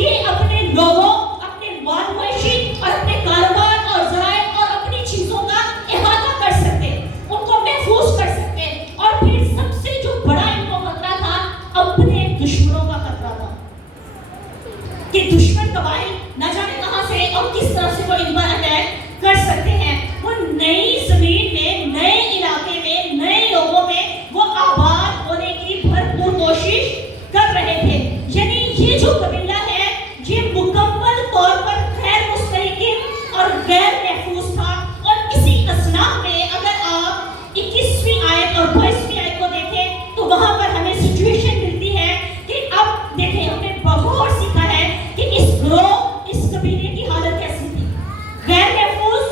یہ اپنے لوگوں، اپنے مال معاشی اور اپنے کاروبار اور ذرائع اور اپنی چیزوں کا احاطہ کر سکتے، ان کو محفوظ کر سکتے. اور پھر سب سے جو بڑا ان کو خطرہ تھا، اپنے دشمنوں کا خطرہ تھا کہ دشمن قبائل نہ جانے کہاں سے اور کس طرح سے وہ ان پر اٹیک کر سکتے ہیں. وہ نئی زمین میں، نئے علاقے میں، نئے لوگوں میں وہ آباد ہونے کی بھرپور کوشش کر رہے تھے. یعنی یہ جو قبیلہ ہے یہ مکمل طور پر غیر مستحکم اور غیر محفوظ تھا. اور اسی اثناء میں اگر آپ 21ویں آیت اور 22ویں آیت کو دیکھیں تو وہاں پر ہمیں سچویشن ملتی ہے کہ اب دیکھیں ہم نے بغور سیکھا ہے کہ اس گروہ، اس قبیلے کی حالت کیسی تھی. غیر محفوظ،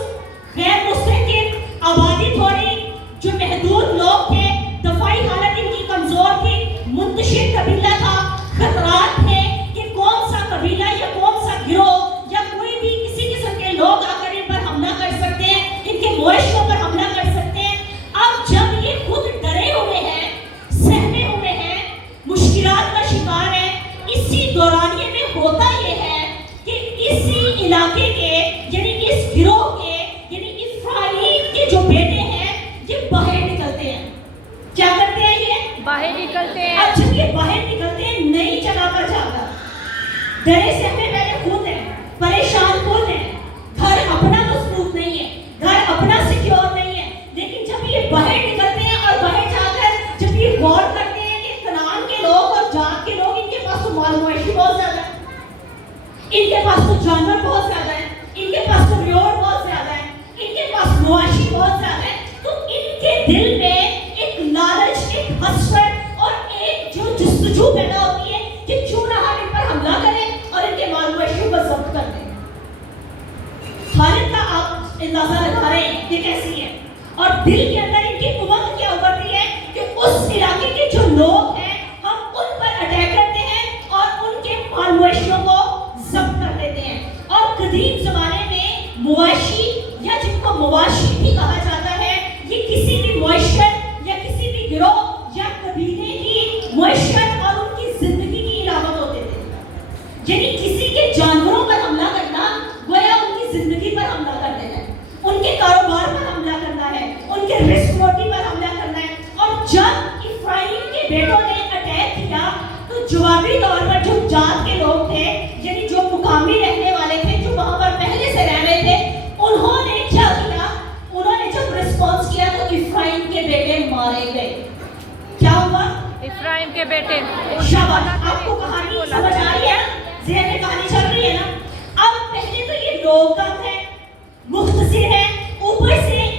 غیر مستحکم، آبادی تھوڑی، جو محدود لوگ تھے، دفاعی حالت ان کی کمزور تھی، منتشر قبیلہ تھا. خطرات تھے کہ کون سا قبیلہ یا کون سا گروہ یا کوئی بھی کسی قسم کے لوگ آ کر ان پر حملہ کر سکتے ہیں، ان کے معاشروں پر حملہ کر سکتے ہیں. اب جب یہ خود ڈرے ہوئے ہیں، سہمے ہوئے ہیں، مشکلات کا شکار ہیں، اسی دورانیے میں ہوتا یہ ہے کہ اسی علاقے کے یعنی اس گروہ کے یعنی افرائیم کے جو بیٹے ہیں یہ باہر نکلتے ہیں. کیا کرتے ہیں؟ یہ باہر نکلتے ہیں. اب جب یہ باہر نکلتے ہیں نئی جگہ پر جا کر، ڈرے سے ہمیں پہلے خود ہیں، پریشان خود ہیں، گھر اپنا مضبوط نہیں ہے، گھر اپنا سیکیور نہیں ہے. لیکن جب یہ باہر نکلتے ہیں اور باہر جا کر جب یہ غور کرتے ہیں کہ کنعان کے لوگ اور جات کے لوگ، ان کے پاس تو مال مویشی بہت زیادہ ہے، ان کے پاس تو جانور بہت زیادہ ہے، ان کے پاس تو ریوڑ بہت زیادہ ہے، ان کے پاس مواشی بہت زیادہ ہے. تو ان کے دل میں ایک لالچ، ایک حسرت اور ایک جو جستجو پیدا ہوتی ہے کہ کیوں نہ ہم ان پر حملہ کریں اور ان کے مال مویشی کو ضبط کر دیں. حالت کا آپ اندازہ لگا رہے ہیں یہ کیسی ہے. اور دل کے اندر ان کی امنگ کیا ابھرتی ہے کہ اس علاقے کے جو لوگ ہیں ہم ان پر اٹیک کرتے ہیں اور ان کے مال مویشیوں کو ضبط کر دیتے ہیں. اور قدیم زمانے میں مواشی یا جن کو مواشی بھی کہا جاتا ہے، یہ کسی بھی معیشت یا کسی بھی گروہ یا قبیلے کی معیشت اور ان کی زندگی کی علامت ہوتے تھے. یعنی کسی کے جانوروں پر حملہ کرنا گویا ان کی زندگی پر حملہ کر دینا ہے، ان کے کاروبار پر حملہ کرنا ہے، ان کے رزق روٹی پر حملہ کرنا ہے. اور جب افرائیم کے بیٹوں نے اٹیک کیا تو جوابی طور پر جو جات کے لوگ تھے یعنی جو مقامی رہنے والے تھے، جو وہاں پر پہلے سے رہ رہے تھے، انہوں نے کیا کیا؟ انہوں نے جب رسپانس کیا تو افرائیم کے بیٹے مارے گئے. کیا ہوا؟ افرائیم کے بیٹے. شاباش، آپ کو کہانی سمجھ آ رہی ہے نا؟ ذہن میں کہانی چل رہی ہے نا؟ اب پہلے تو یہ لوگ کم ہیں، مختصر ہیں، اوپر سے ان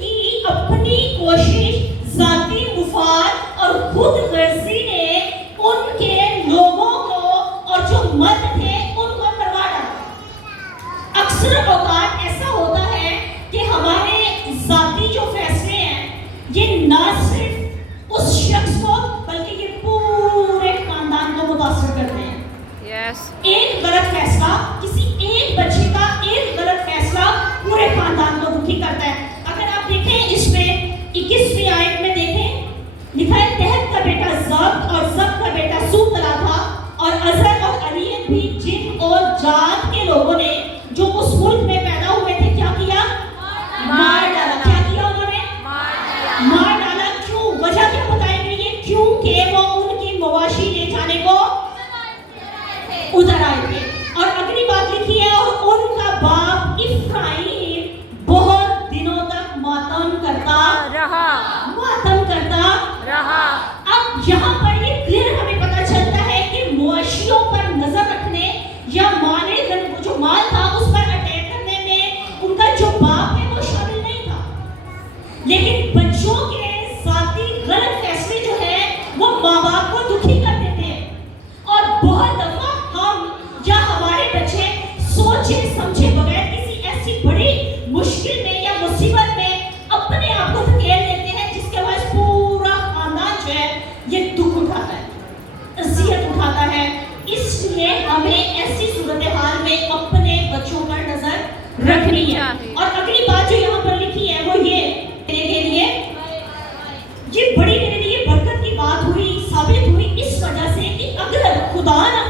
کی اپنی کوشش، ذاتی مفاد اور خود غرضی نے ان کے لوگوں کو اور جو مرد تھے ان کو مروا ڈالا. اکثر اوقات ایسا ہوتا ہے کہ ہمارے ذاتی جو فیصلے ہیں یہ نہ صرف اس شخص کو بلکہ یہ پورے خاندان کو متاثر کرتے ہیں. ایک غلط فیصلہ، کسی ایک بچے کا ایک غلط فیصلہ پورے خاندان کو دکھی کرتا ہے. اگر آپ دیکھیں اس میں 21ویں آیت میں دیکھیں لکھا ہے تحت کا بیٹا زبد اور زبد کا بیٹا سوتلا تھا، اور ازر اور الیت بھی جن اور جات کے لوگوں نے جو اس ملک میں پیدا ہوئے تھے کیا کیا؟ مار ڈالا. کیا کیا انہوں نے؟ مار ڈالا. کیوں؟ وجہ کیا بتائیں گے یہ؟ کیونکہ وہ ان کی مواشی لے جانے کو ادھر آئے تھے. اور اگلی بات لکھی ہے اور ان کا باپ افرائیم بہت دنوں تک ماتم کرتا رہا. اب یہاں پر یہ کلیئر ہمیں پتہ چلتا ہے کہ معاشیوں پر نظر رکھنے یا جو مال تھا اس پر اٹیک کرنے میں ان کا جو باپ ہے وہ شامل نہیں تھا. لیکن بچوں کے ذاتی غلط فیصلے جو ہیں وہ ماں باپ کو دکھی کر دیتے ہیں. اور بہت دفعہ ہم یا ہمارے بچے سوچے سمجھے بغیر کسی ایسی بڑی مشکل میں یا مصیبت میں اپنے آپ کو دھکیل دیتے ہیں جس کے باعث پورا خاندان جو ہے یہ دکھ اٹھاتا ہے، اذیت اٹھاتا ہے. اس لیے ہمیں ایسی صورتحال میں اپنے بچوں پر نظر رکھنی ہے. اور اگلی بات جو یہاں پر لکھی ہے وہ یہ بڑی میرے لیے برکت کی بات ہوئی، ثابت ہوئی اس وجہ سے کہ اگر خدا نہ